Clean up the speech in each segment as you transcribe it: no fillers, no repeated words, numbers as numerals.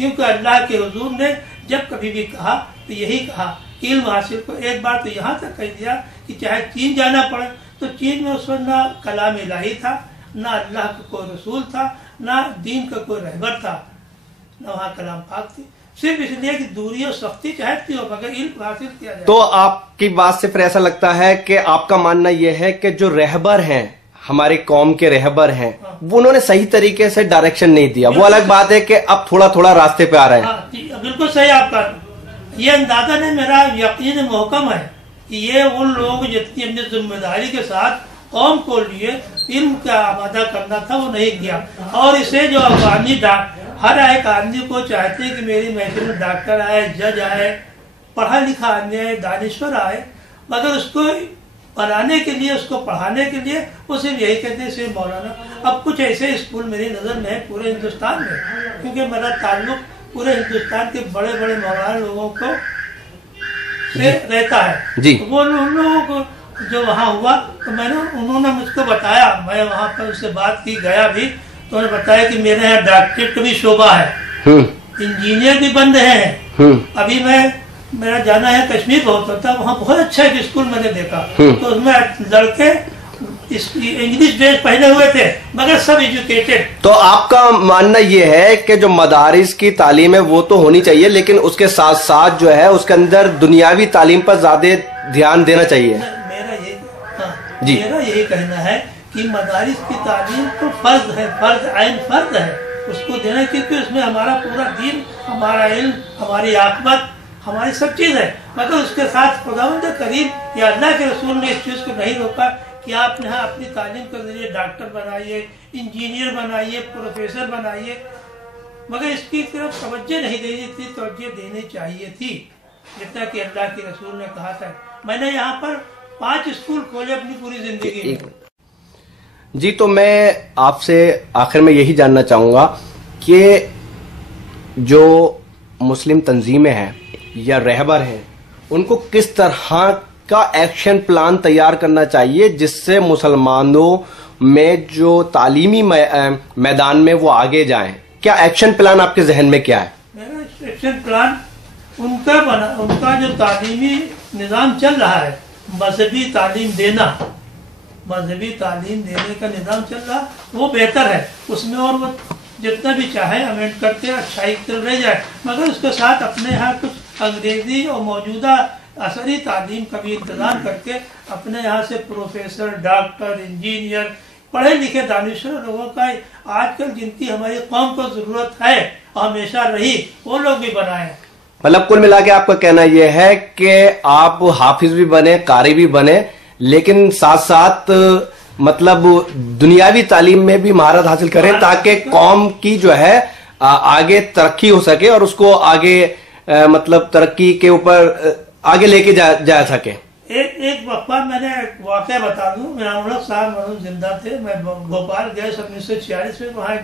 کیونکہ اللہ کے حضور نے جب کبھی بھی کہا تو یہی کہا، علم حاصل کو. ایک بار تو یہاں تک کہہ دیا کہ چاہے چین جانا پڑے تو چین میں اس وقت نہ کلام الہی تھا، نہ اللہ کا کوئی رسول تھا، نہ دین کا کوئی رہبر تھا، نہ وہاں کلام پاک تھی. صرف اس لیے کہ دوری اور سختی چاہتی ہو مگر علم حاصل کیا جائے. تو آپ کی بات سے پھر ایسا لگتا ہے کہ آپ کا ماننا یہ ہے کہ جو رہبر ہیں، ہمارے قوم کے رہبر ہیں، وہ انہوں نے صحیح طریقے سے ڈائریکشن نہیں دیا. وہ الگ بات ہے کہ اب تھوڑا تھوڑا راستے پہ آ رہے ہیں. بالکل صحیح آپ کا یہ اندازہ نہیں، میرا یقین محکم ہے کہ یہ ان لوگ جتنی اپنی ذمہ داری کے ساتھ قوم کو لیے علم کا آمادہ کرنا تھا وہ نہیں کیا. اور اسے جو افغانی ہر ایک آدمی کو چاہتے ہیں کہ میری محفل میں ڈاکٹر آئے، جج آئے، پڑھا لکھا آدمی آئے، دانشور آئے، مگر اس کو بنانے کے لیے، اس کو پڑھانے کے لیے وہ صرف یہی کہتے ہیں صرف مولانا. اب کچھ ایسے اسکول میری نظر میں ہے پورے ہندوستان میں، کیونکہ میرا تعلق پورے ہندوستان کے بڑے بڑے مولانا لوگوں کو سے رہتا ہے. جی. وہ لوگوں کو جو وہاں ہوا تو انہوں نے مجھ کو بتایا، میں وہاں پر اس سے بات کی گیا بھی تو انہوں نے بتایا کہ میرے یہاں ڈاکٹریٹ کا بھی شعبہ ہے، انجینئر بھی بن رہے ہیں. ابھی میرا جانا ہے کشمیر بہت ہوتا ہے، وہاں بہت اچھا ایک اسکول میں نے دیکھا تو اس میں لڑکے انگلش ڈریس پہنے ہوئے تھے مگر سب ایجوکیٹڈ. تو آپ کا ماننا یہ ہے کہ جو مدارس کی تعلیم ہے وہ تو ہونی چاہیے، لیکن اس کے ساتھ ساتھ جو ہے اس کے اندر دنیاوی تعلیم پر زیادہ دھیان دینا چاہیے. میرا یہی کہنا ہے کہ مدارس کی تعلیم تو فرض ہے، فرض عین فرض ہے اس کو دینا، کیونکہ اس میں ہمارا پورا دین، ہمارا علم، ہماری عاقبت، ہماری سب چیز ہے. مگر اس کے ساتھ خداوند کریم یا اللہ کے رسول نے اس چیز کو نہیں روکا کہ آپ یہاں اپنی تعلیم کے ذریعے ڈاکٹر بنائیے، انجینئر بنائیے، پروفیسر بنائیے. مگر اس کی طرف توجہ نہیں دینی تھی، توجہ دینی چاہیے تھی جتنا کہ اللہ کے رسول نے کہا تھا. میں نے یہاں پر 5 اسکول کھولے اپنی پوری زندگی میں. جی. تو میں آپ سے آخر میں یہی جاننا چاہوں گا کہ جو مسلم تنظیمیں ہیں یا رہبر ہیں ان کو کس طرح کا ایکشن پلان تیار کرنا چاہیے جس سے مسلمانوں میں جو تعلیمی میدان میں وہ آگے جائیں. کیا ایکشن پلان آپ کے ذہن میں کیا ہے؟ میرا ایکشن پلان ان کا جو تعلیمی نظام چل رہا ہے، مذہبی تعلیم دینا، مذہبی تعلیم دینے کا نظام چل رہا وہ بہتر ہے. اس میں اور وہ جتنا بھی چاہے امینڈ کرتے اچھائی کی طرف رہ جائے، مگر اس کے ساتھ اپنے یہاں کچھ انگریزی اور موجودہ عصری تعلیم کا بھی انتظام کر کے اپنے یہاں سے پروفیسر، ڈاکٹر، انجینئر، پڑھے لکھے دانشور لوگوں کا آج کل جن کی ہماری قوم کو ضرورت ہے اور ہمیشہ رہی وہ لوگ بھی بنائیں. مطلب کل ملا کے آپ کا کہنا یہ ہے کہ آپ حافظ بھی بنے، قاری بھی بنے، لیکن ساتھ ساتھ مطلب دنیاوی تعلیم میں بھی مہارت حاصل کریں تاکہ قوم کی جو ہے آگے ترقی ہو سکے اور اس کو آگے مطلب ترقی کے اوپر آگے لے کے جا سکے. ایک وقفہ میں نے واقعہ بتا دوں. میرا ملک صاحب مرحوم زندہ تھے، میں بھوپال گئے 1946 میں، وہاں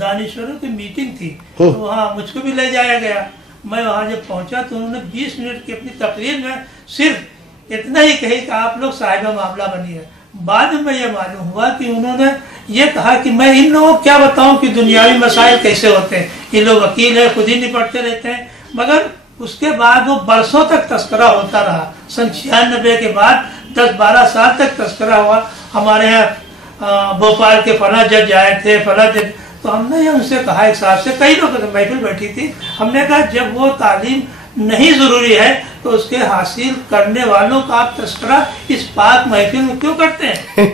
دانشوروں کی میٹنگ تھی تو وہاں مجھ کو بھی لے جایا گیا. میں وہاں جب پہنچا تو انہوں نے 20 منٹ کی اپنی تقریر میں صرف اتنا ہی کہی کہ آپ لوگ صاحبہ معاملہ بنیے. بعد میں یہ معلوم ہوا کہ انہوں نے یہ کہا کہ میں ان لوگوں کو کیا بتاؤں کہ دنیاوی مسائل کیسے ہوتے ہیں، یہ لوگ وکیل ہیں، خود ہی نپٹتے رہتے ہیں. مگر اس کے بعد وہ برسوں تک تذکرہ ہوتا رہا. سن 96 کے بعد 10-12 سال تک تذکرہ ہوا. ہمارے یہاں بھوپال کے فلاں جج آئے تھے، فلاں جج. تو ہم نے ان سے کہا، ایک صاحب سے، کئی لوگ محفل بیٹھی تھی، ہم نے کہا جب وہ تعلیم نہیں ضروری ہے تو اس کے حاصل کرنے والوں کا آپ تذکرہ اس پاک محفل میں کیوں کرتے ہیں؟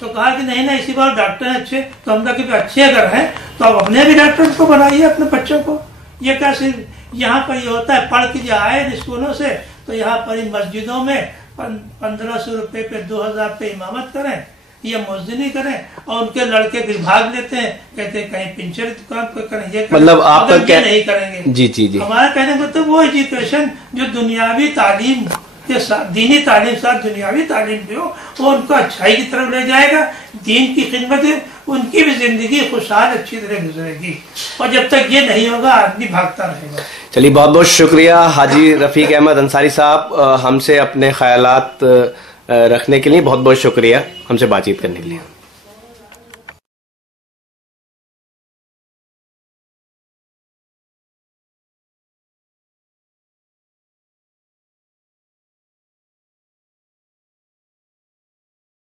تو کہا کہ نہیں اسی بار ڈاکٹر ہیں اچھے. تو ہم نے کہا کہ اچھے اگر ہیں تو آپ اپنے بھی ڈاکٹر کو بنائیے، اپنے بچوں کو. یہ کیا صرف یہاں پر یہ ہوتا ہے پڑھ کے جو آئے اسکولوں سے تو یہاں پر مسجدوں میں 1500 روپے پہ 2000 پہ امامت کریں یا مؤذنی کریں اور ان کے لڑکے بھی بھاگ لیتے ہیں، کہتے ہیں کہیں پنچر دکان پہ کریں، یہ مطلب آپ یہ نہیں کریں گے. جی ہمارا کہنے کا مطلب وہ ایجوکیشن جو دنیاوی تعلیم کے ساتھ، دینی تعلیم ساتھ دنیاوی تعلیم جو وہ ان کو اچھائی کی طرف لے جائے گا، دین کی خدمت ہے، ان کی بھی زندگی خوشحال اچھی طرح گزرے گی. اور جب تک یہ نہیں ہوگا آدمی بھاگتا رہے گا. چلیے بہت بہت شکریہ حاجی رفیق احمد انصاری صاحب، ہم سے اپنے خیالات رکھنے کے لیے بہت بہت شکریہ، ہم سے بات چیت کرنے کے لیے.